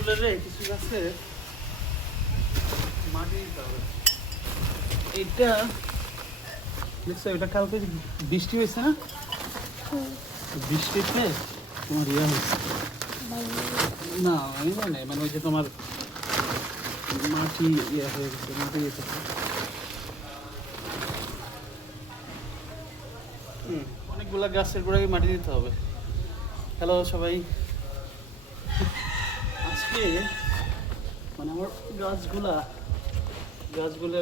গাছগুলো রে কিছু গাছে মাটি দিতে হবে। এটা দেখছো, এটা কালকে বৃষ্টি হয়েছে না, বৃষ্টিতে তোমার ইয়ে হয়েছে না, আমি জানি মানে ওই যে তোমার মাটি ইয়ে হয়ে গেছে, মাটি গেছে। অনেকগুলা গাছের গোড়ায় মাটি দিতে হবে। হ্যালো সবাই, আজকে মানে আমার গাছগুলো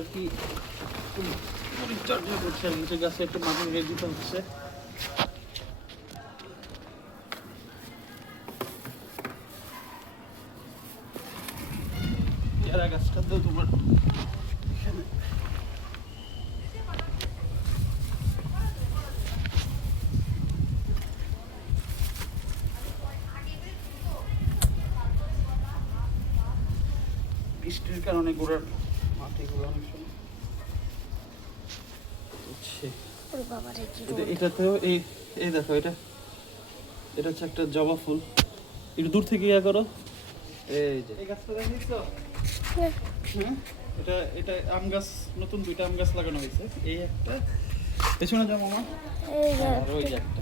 আর কি পরিচর্যা করছে আর কিছু গাছে একটু মাটি রেডে দিতে হচ্ছে। পেয়ারা গাছটা তো তোমার এখানে বৃষ্টির কারণে গোড়ার মাটিগুলো অনেক সময় এটাতেও এই দেখো, এটা হচ্ছে একটা জবা ফুল। একটু দূর থেকে ইয়া করো, এই যে এই গাছটা দেখছো? হ্যাঁ, এটা আম গাছ, নতুন 2টা আম গাছ লাগানো হয়েছে। এই একটা পেছনে যাও মামা, আর ওই যে একটা,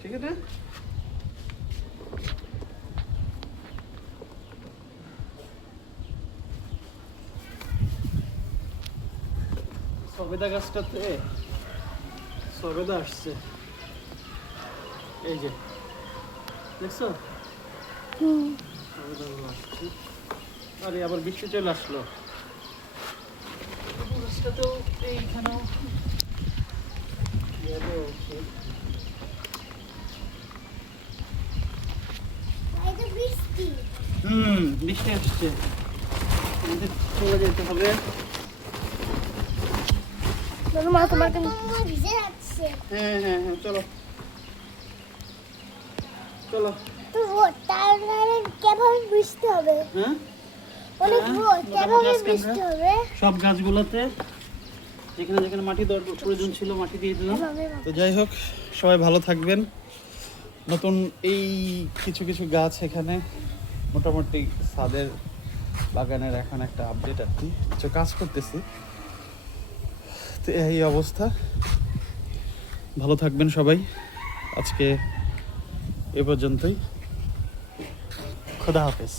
ঠিক আছে। সবেদা গাছটাতে সবেদা আসছে, এই যে দেখছো, সবেদাগুলো আসছে। আরে আবার বৃষ্টি চলে আসলো। গাছটাতেও এইখানেও বৃষ্টি আসছে, আমাদের চলে যেতে হবে। হ্যাঁ হ্যাঁ হ্যাঁ, চলো চলো। হ্যাঁ, সব গাছগুলোতে যেখানে যেখানে মাটি প্রয়োজন ছিল মাটি দিয়ে দিলাম। তো যাই হোক, সবাই ভালো থাকবেন। নতুন এই কিছু কিছু গাছ এখানে মোটামুটি ছাদের বাগানের এখন একটা আপডেট আর কি, কিছু কাজ করতেছি। তো এই অবস্থা, ভালো থাকবেন সবাই। আজকে এ পর্যন্তই, খোদা হাফেজ।